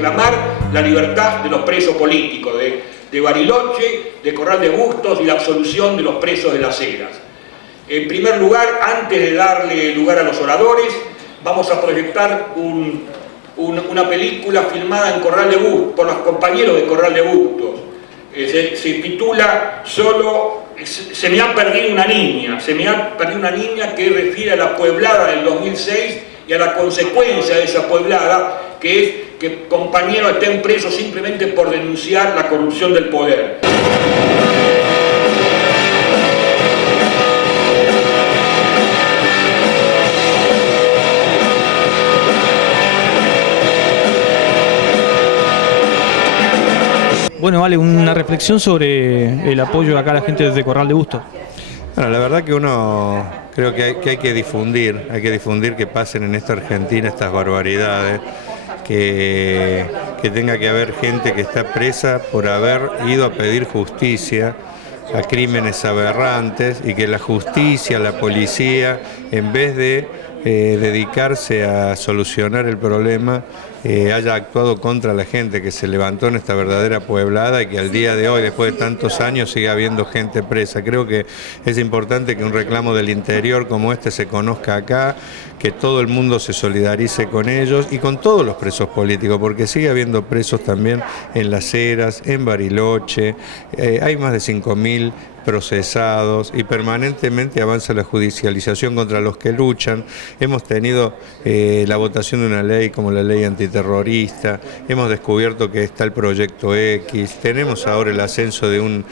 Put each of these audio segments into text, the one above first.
reclamar la libertad de los presos políticos, de Bariloche, de Corral de Bustos y la absolución de los presos de Las Heras. En primer lugar, antes de darle lugar a los oradores, vamos a proyectar una película filmada en Corral de Bustos, por los compañeros de Corral de Bustos. Se titula Se me ha perdido una niña. Se me ha perdido una niña, que refiere a la pueblada del 2006 y a la consecuencia de esa pueblada, que es que compañeros estén presos simplemente por denunciar la corrupción del poder. Bueno, vale, una reflexión sobre el apoyo acá a la gente desde Corral de Bustos. Bueno, la verdad que uno creo que hay que difundir que pasen en esta Argentina estas barbaridades, que tenga que haber gente que está presa por haber ido a pedir justicia a crímenes aberrantes, y que la justicia, la policía, en vez de dedicarse a solucionar el problema, haya actuado contra la gente que se levantó en esta verdadera pueblada, y que al día de hoy, después de tantos años, siga habiendo gente presa. Creo que es importante que un reclamo del interior como este se conozca acá, que todo el mundo se solidarice con ellos y con todos los presos políticos, porque sigue habiendo presos también en Las Heras, en Bariloche, hay más de 5.000 procesados y permanentemente avanza la judicialización contra los que luchan. Hemos tenido la votación de una ley como la ley antiterrorista, hemos descubierto que está el proyecto X, tenemos ahora el ascenso de un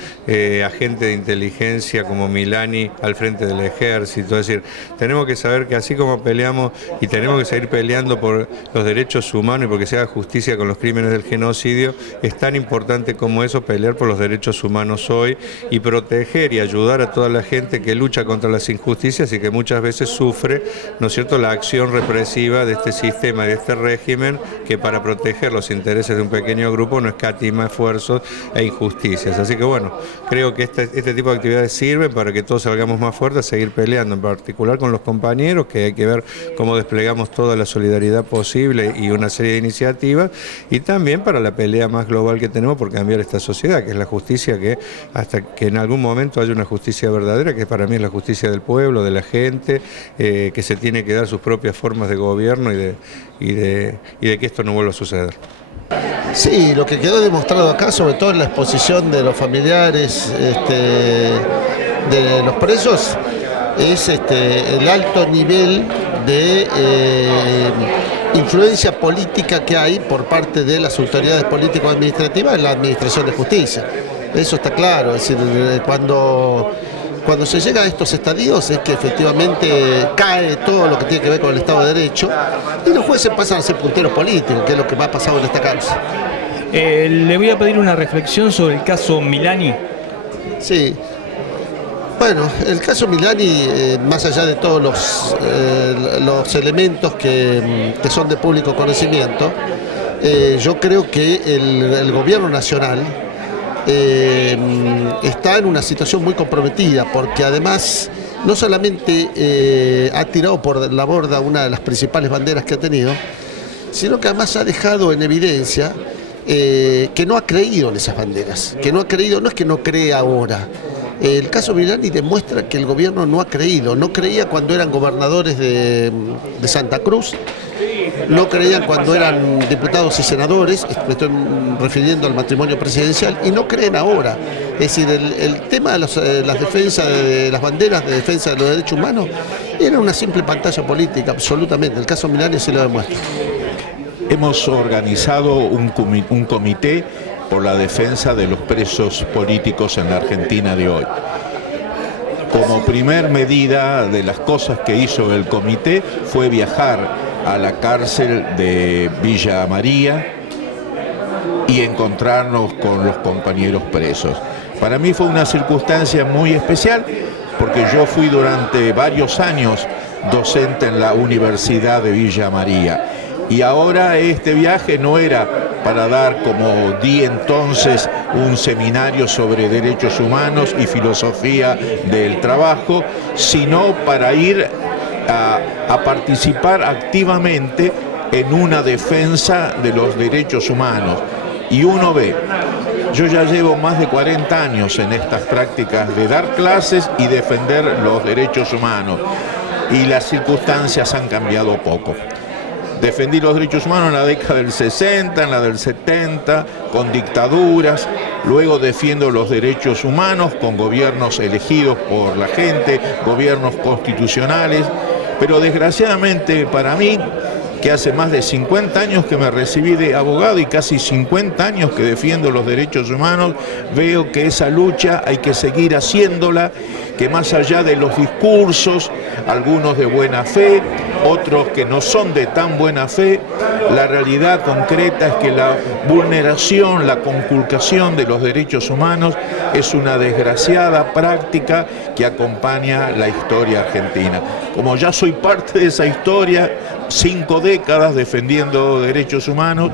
agente de inteligencia como Milani al frente del ejército. Es decir, tenemos que saber que así como peleamos y tenemos que seguir peleando por los derechos humanos y porque se haga justicia con los crímenes del genocidio, es tan importante como eso pelear por los derechos humanos hoy y proteger y ayudar a toda la gente que lucha contra las injusticias y que muchas veces sufre, ¿no es cierto?, la acción represiva de este sistema y de este régimen, que para proteger los intereses de un pequeño grupo no escatima esfuerzos e injusticias. Así que bueno, creo que este tipo de actividades sirven para que todos salgamos más fuertes a seguir peleando, en particular con los compañeros, que hay que ver cómo desplegamos toda la solidaridad posible y una serie de iniciativas, y también para la pelea más global que tenemos por cambiar esta sociedad, que es la justicia, que hasta que en algún momento haya una justicia verdadera, que para mí es la justicia del pueblo, de la gente, que se tiene que dar sus propias formas de gobierno y de que esto no vuelva a suceder. Sí, lo que quedó demostrado acá, sobre todo en la exposición de los familiares de los presos, es el alto nivel de influencia política que hay por parte de las autoridades político-administrativas en la administración de justicia. Eso está claro, es decir, cuando se llega a estos estadios es que efectivamente cae todo lo que tiene que ver con el Estado de Derecho, y los jueces pasan a ser punteros políticos, que es lo que ha pasado en esta causa. Le voy a pedir una reflexión sobre el caso Milani. Sí. Bueno, el caso Milani, más allá de todos los elementos que son de público conocimiento, yo creo que el gobierno nacional está en una situación muy comprometida, porque además no solamente ha tirado por la borda una de las principales banderas que ha tenido, sino que además ha dejado en evidencia que no ha creído en esas banderas, que no ha creído, no es que no cree ahora. El caso Milani demuestra que el gobierno no ha creído, no creía cuando eran gobernadores de Santa Cruz, no creían cuando eran diputados y senadores, me estoy refiriendo al matrimonio presidencial, y no creen ahora. Es decir, el tema de las defensas de las banderas de defensa de los derechos humanos era una simple pantalla política, absolutamente. El caso Milani se lo demuestra. Hemos organizado un comité por la defensa de los presos políticos en la Argentina de hoy. Como primer medida de las cosas que hizo el comité fue viajar a la cárcel de Villa María y encontrarnos con los compañeros presos. Para mí fue una circunstancia muy especial, porque yo fui durante varios años docente en la Universidad de Villa María. Y ahora este viaje no era para dar, como di entonces, un seminario sobre derechos humanos y filosofía del trabajo, sino para ir a participar activamente en una defensa de los derechos humanos. Y uno ve, yo ya llevo más de 40 años en estas prácticas de dar clases y defender los derechos humanos, y las circunstancias han cambiado poco. Defendí los derechos humanos en la década del 60, en la del 70, con dictaduras. Luego defiendo los derechos humanos con gobiernos elegidos por la gente, gobiernos constitucionales. Pero desgraciadamente para mí, que hace más de 50 años que me recibí de abogado y casi 50 años que defiendo los derechos humanos, veo que esa lucha hay que seguir haciéndola, que más allá de los discursos, algunos de buena fe, otros que no son de tan buena fe, la realidad concreta es que la vulneración, la conculcación de los derechos humanos es una desgraciada práctica que acompaña la historia argentina. Como ya soy parte de esa historia, 5 décadas defendiendo derechos humanos,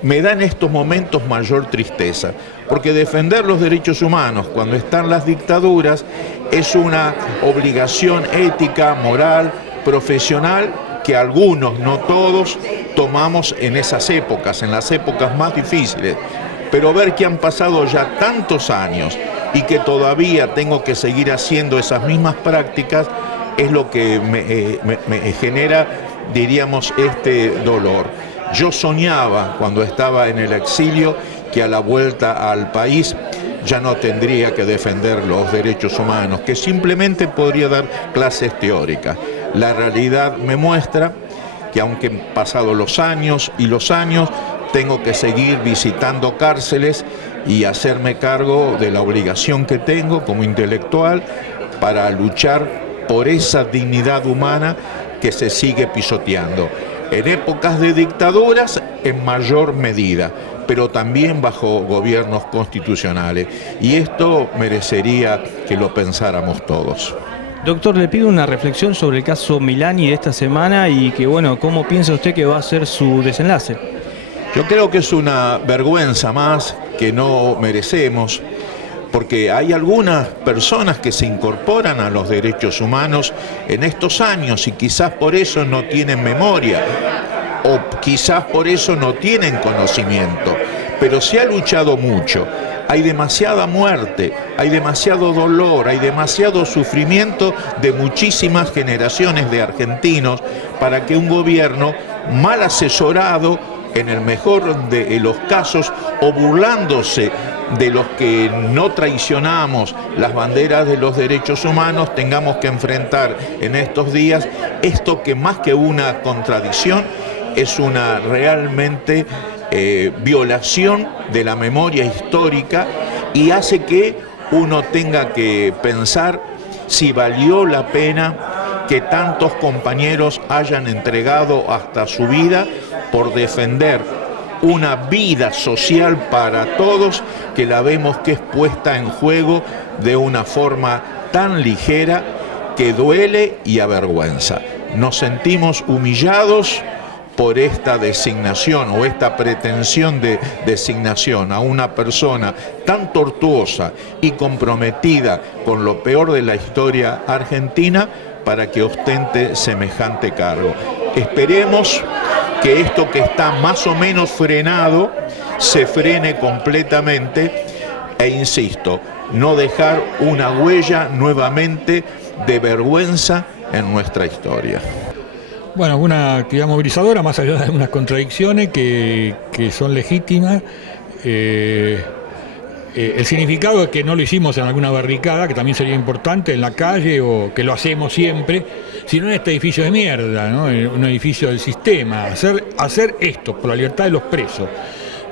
me da en estos momentos mayor tristeza, porque defender los derechos humanos cuando están las dictaduras es una obligación ética, moral, profesional, que algunos, no todos, tomamos en esas épocas, en las épocas más difíciles. Pero ver que han pasado ya tantos años y que todavía tengo que seguir haciendo esas mismas prácticas es lo que me genera, diríamos, este dolor. Yo soñaba cuando estaba en el exilio que a la vuelta al país ya no tendría que defender los derechos humanos, que simplemente podría dar clases teóricas. La realidad me muestra que aunque han pasado los años y los años, tengo que seguir visitando cárceles y hacerme cargo de la obligación que tengo como intelectual para luchar por esa dignidad humana que se sigue pisoteando. En épocas de dictaduras, en mayor medida, pero también bajo gobiernos constitucionales. Y esto merecería que lo pensáramos todos. Doctor, le pido una reflexión sobre el caso Milani de esta semana y que, bueno, ¿cómo piensa usted que va a ser su desenlace? Yo creo que es una vergüenza más que no merecemos, porque hay algunas personas que se incorporan a los derechos humanos en estos años y quizás por eso no tienen memoria o quizás por eso no tienen conocimiento, pero se ha luchado mucho. Hay demasiada muerte, hay demasiado dolor, hay demasiado sufrimiento de muchísimas generaciones de argentinos para que un gobierno mal asesorado, en el mejor de los casos, o burlándose de los que no traicionamos las banderas de los derechos humanos, tengamos que enfrentar en estos días esto que más que una contradicción es una realmente violación de la memoria histórica, y hace que uno tenga que pensar si valió la pena que tantos compañeros hayan entregado hasta su vida por defender una vida social para todos, que la vemos que es puesta en juego de una forma tan ligera que duele y avergüenza. Nos sentimos humillados por esta designación o esta pretensión de designación a una persona tan tortuosa y comprometida con lo peor de la historia argentina para que ostente semejante cargo. Esperemos que esto que está más o menos frenado se frene completamente e insisto, no dejar una huella nuevamente de vergüenza en nuestra historia. Bueno, una actividad movilizadora, más allá de algunas contradicciones que son legítimas. El significado es que no lo hicimos en alguna barricada, que también sería importante, en la calle, o que lo hacemos siempre, sino en este edificio de mierda, ¿no? Un edificio del sistema. Hacer esto por la libertad de los presos,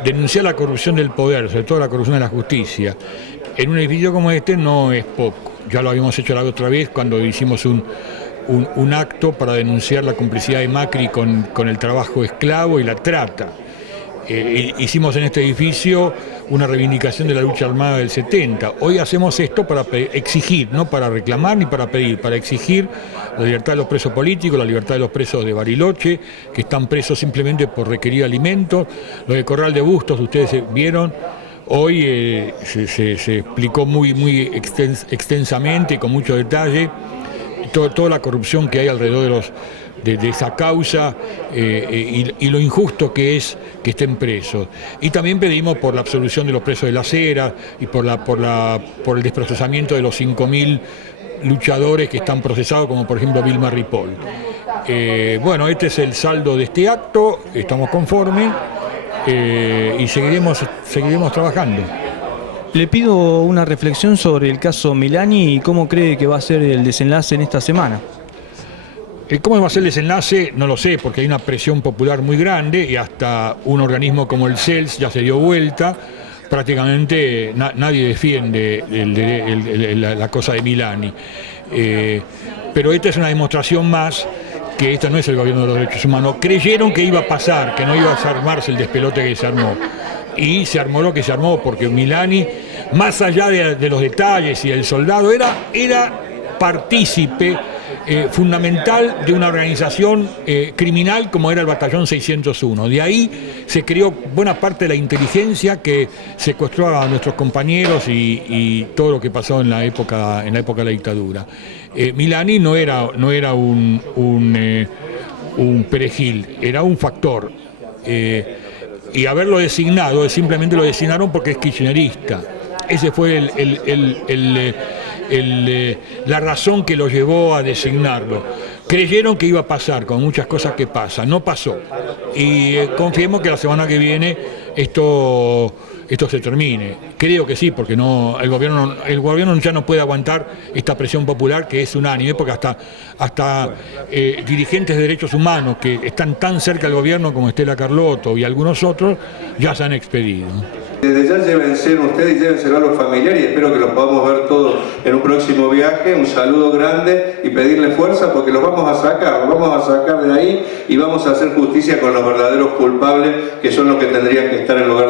denunciar la corrupción del poder, sobre todo la corrupción de la justicia, en un edificio como este no es poco. Ya lo habíamos hecho la otra vez cuando hicimos un acto para denunciar la complicidad de Macri con el trabajo esclavo y la trata. Hicimos en este edificio una reivindicación de la lucha armada del 70. Hoy hacemos esto para exigir, no para reclamar ni para pedir, para exigir la libertad de los presos políticos, la libertad de los presos de Bariloche, que están presos simplemente por requerir alimentos. Lo de Corral de Bustos, ustedes vieron, hoy se explicó muy extensamente y con mucho detalle toda la corrupción que hay alrededor de esa causa y lo injusto que es que estén presos. Y también pedimos por la absolución de los presos de las Heras y por el desprocesamiento de los 5.000 luchadores que están procesados, como por ejemplo Vilma Ripoll. Bueno, este es el saldo de este acto, estamos conformes y seguiremos trabajando. Le pido una reflexión sobre el caso Milani y cómo cree que va a ser el desenlace en esta semana. ¿Cómo va a ser el desenlace? No lo sé, porque hay una presión popular muy grande y hasta un organismo como el CELS ya se dio vuelta. Prácticamente nadie defiende la cosa de Milani. Pero esta es una demostración más que este no es el gobierno de los derechos humanos. Creyeron que iba a pasar, que no iba a armarse el despelote que se armó. Y se armó lo que se armó, porque Milani, más allá de los detalles y del soldado, era partícipe fundamental de una organización criminal como era el Batallón 601. De ahí se creó buena parte de la inteligencia que secuestró a nuestros compañeros y todo lo que pasó en la época de la dictadura. Milani no era un perejil, era un factor. Y haberlo designado, simplemente lo designaron porque es kirchnerista. Ese fue la razón que lo llevó a designarlo. Creyeron que iba a pasar, con muchas cosas que pasan, no pasó. Y confiemos que la semana que viene esto se termine. Creo que sí, porque el gobierno ya no puede aguantar esta presión popular que es unánime, porque hasta dirigentes de derechos humanos que están tan cerca del gobierno como Estela Carlotto y algunos otros ya se han expedido. Desde ya llévense ustedes y llévense a los familiares y espero que los podamos ver todos en un próximo viaje. Un saludo grande y pedirle fuerza porque los vamos a sacar de ahí y vamos a hacer justicia con los verdaderos culpables que son los que tendrían que estar en lugar